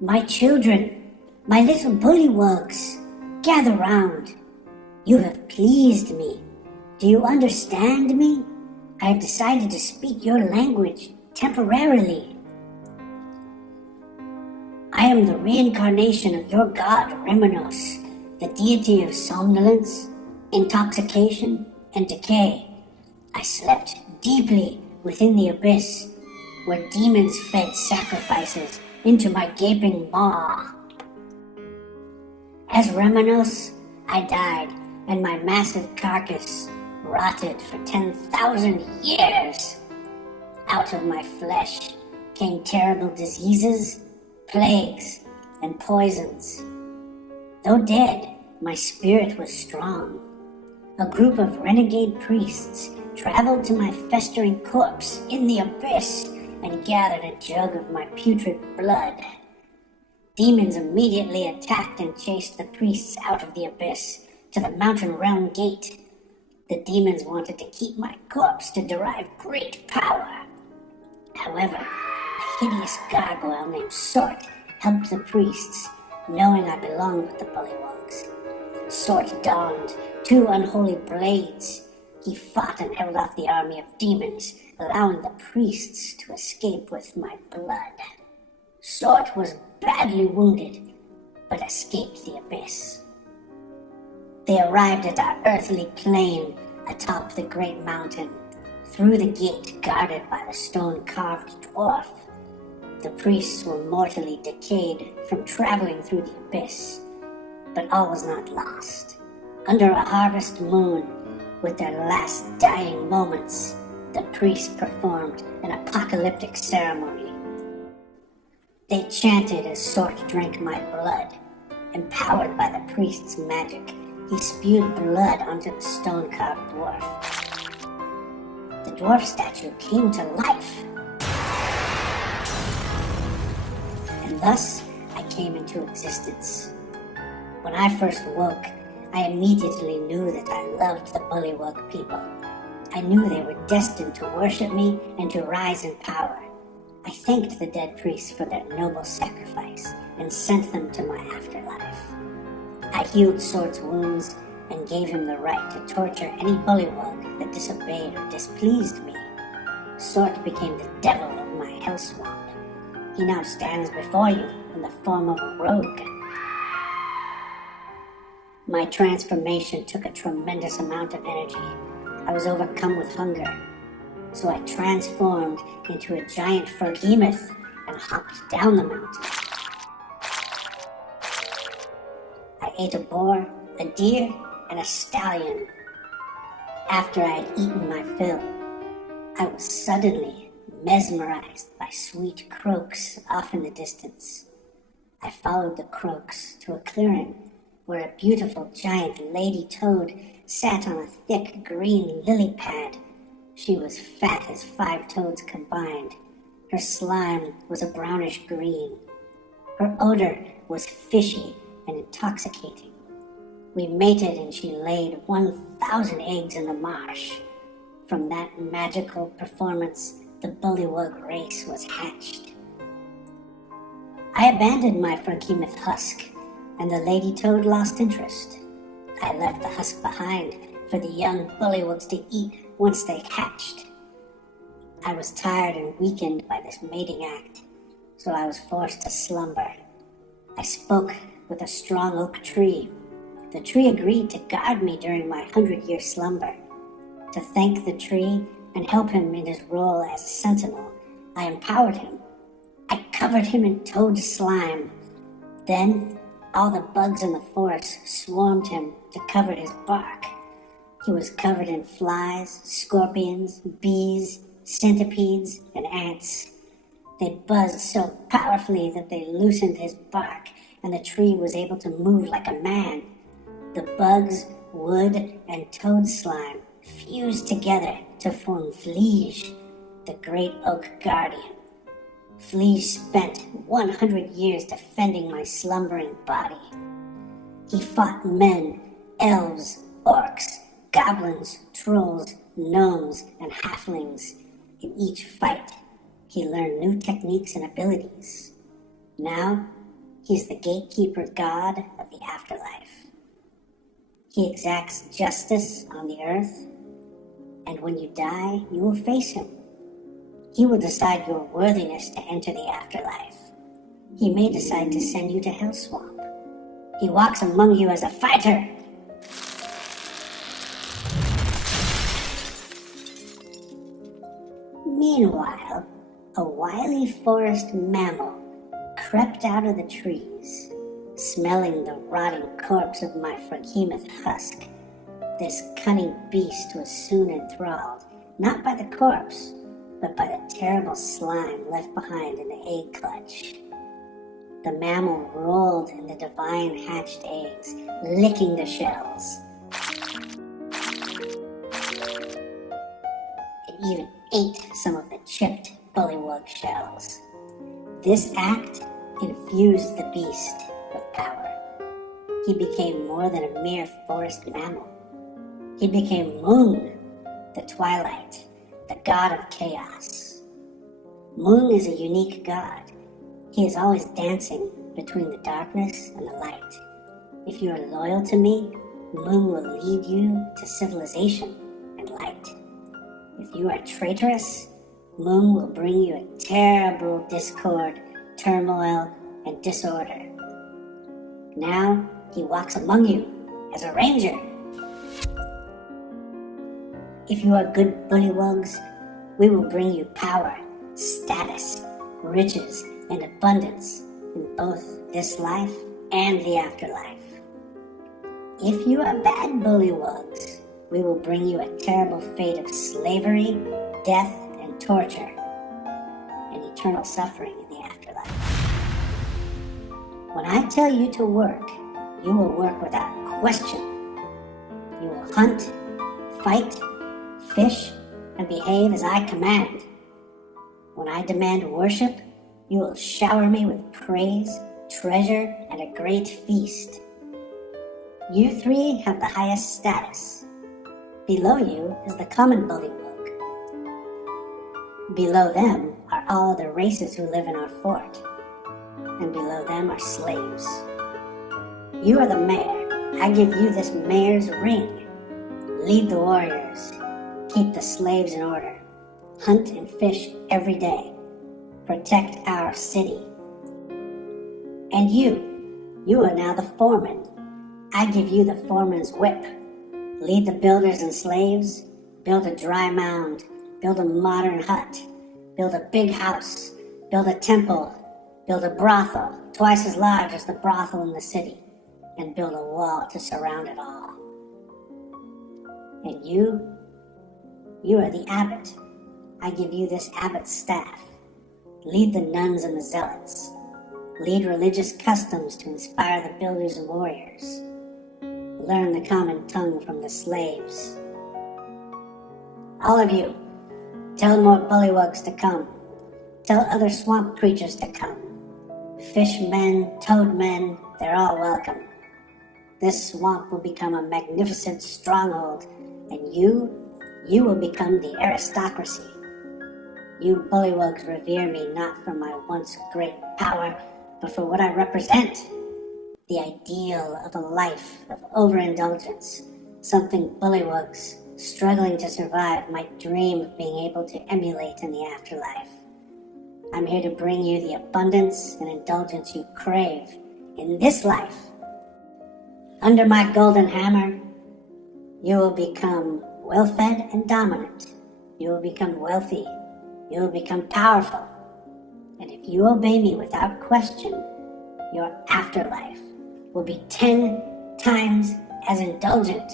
My children, my little bullywugs, gather round. You have pleased me. Do you understand me? I have decided to speak your language temporarily. I am the reincarnation of your god Remenos, the deity of somnolence, intoxication, and decay. I slept deeply within the abyss, where demons fed sacrifices into my gaping maw. As Remenos, I died, and my massive carcass rotted for 10,000 years. Out of my flesh came terrible diseases, plagues, and poisons. Though dead, my spirit was strong. A group of renegade priests traveled to my festering corpse in the abyss and gathered a jug of my putrid blood. Demons immediately attacked and chased the priests out of the abyss to the mountain realm gate. The demons wanted to keep my corpse to derive great power. However, a hideous gargoyle named Sort helped the priests, knowing I belonged with the Bullywugs. Sort donned 2 unholy blades. He fought and held off the army of demons, allowing the priests to escape with my blood. Sort was badly wounded, but escaped the abyss. They arrived at our earthly plane atop the great mountain, through the gate guarded by the stone-carved dwarf. The priests were mortally decayed from traveling through the abyss, but all was not lost. Under a harvest moon, with their last dying moments, the priests performed an apocalyptic ceremony. They chanted as Sort drank my blood. Empowered by the priest's magic, he spewed blood onto the stone-carved dwarf. The dwarf statue came to life. And thus, I came into existence. When I first woke, I immediately knew that I loved the Bullywug people. I knew they were destined to worship me and to rise in power. I thanked the dead priests for their noble sacrifice and sent them to my afterlife. I healed Sort's wounds and gave him the right to torture any Bullywug that disobeyed or displeased me. Sort became the devil of my hell swamp. He now stands before you in the form of a rogue. My transformation took a tremendous amount of energy. I was overcome with hunger, so I transformed into a giant froghemoth and hopped down the mountain. I ate a boar, a deer, and a stallion. After I had eaten my fill, I was suddenly mesmerized by sweet croaks off in the distance. I followed the croaks to a clearing where a beautiful giant lady toad sat on a thick green lily pad. She was fat as 5 toads combined. Her slime was a brownish green. Her odor was fishy and intoxicating. We mated and she laid 1,000 eggs in the marsh. From that magical performance, the Bullywug race was hatched. I abandoned my froghemoth husk, and the lady toad lost interest. I left the husk behind for the young Bullywugs to eat once they hatched. I was tired and weakened by this mating act, so I was forced to slumber. I spoke with a strong oak tree. The tree agreed to guard me during my 100-year slumber. To thank the tree and help him in his role as a sentinel, I empowered him. I covered him in toad slime. Then, all the bugs in the forest swarmed him to cover his bark. He was covered in flies, scorpions, bees, centipedes, and ants. They buzzed so powerfully that they loosened his bark, and the tree was able to move like a man. The bugs, wood, and toad slime fused together to form Fleege, the great oak guardian. Fleege spent 100 years defending my slumbering body. He fought men, elves, orcs, goblins, trolls, gnomes, and halflings. In each fight, he learned new techniques and abilities. Now, He's the gatekeeper god of the afterlife. He exacts justice on the earth, and when you die, you will face him. He will decide your worthiness to enter the afterlife. He may decide to send you to Hell Swamp. He walks among you as a fighter. Meanwhile, a wily forest mammal crept out of the trees, smelling the rotting corpse of my Fraghemoth husk. This cunning beast was soon enthralled, not by the corpse, but by the terrible slime left behind in the egg clutch. The mammal rolled in the divine hatched eggs, licking the shells. It even ate some of the chipped Bullywug shells. This act infused the beast with power. He became more than a mere forest mammal. He became Moon, the twilight, the god of chaos. Moon is a unique god. He is always dancing between the darkness and the light. If you are loyal to me, Moon will lead you to civilization and light. If you are traitorous, Moon will bring you a terrible discord, turmoil, and disorder. Now he walks among you as a ranger. If you are good Bullywugs, we will bring you power, status, riches, and abundance in both this life and the afterlife. If you are bad Bullywugs, we will bring you a terrible fate of slavery, death, and torture, and eternal suffering in the afterlife. When I tell you to work, you will work without question. You will hunt, fight, fish, and behave as I command. When I demand worship, you will shower me with praise, treasure, and a great feast. You three have the highest status. Below you is the common Bullywug. Below them are all the races who live in our fort, and below them are slaves. You are the mayor. I give you this mayor's ring. Lead the warriors. Keep the slaves in order. Hunt and fish every day. Protect our city. And you are now the foreman. I give you the foreman's whip. Lead the builders and slaves. Build a dry mound. Build a modern hut. Build a big house. Build a temple. Build a brothel, twice as large as the brothel in the city. And build a wall to surround it all. And you are the abbot. I give you this abbot's staff. Lead the nuns and the zealots. Lead religious customs to inspire the builders and warriors. Learn the common tongue from the slaves. All of you, tell more Bullywugs to come. Tell other swamp creatures to come. Fishmen, toadmen, they're all welcome. This swamp will become a magnificent stronghold, and you will become the aristocracy. You Bullywugs revere me not for my once great power, but for what I represent. The ideal of a life of overindulgence, something Bullywugs struggling to survive might dream of being able to emulate in the afterlife. I'm here to bring you the abundance and indulgence you crave in this life. Under my golden hammer, you will become well-fed and dominant. You will become wealthy. You will become powerful. And if you obey me without question, your afterlife will be 10 times as indulgent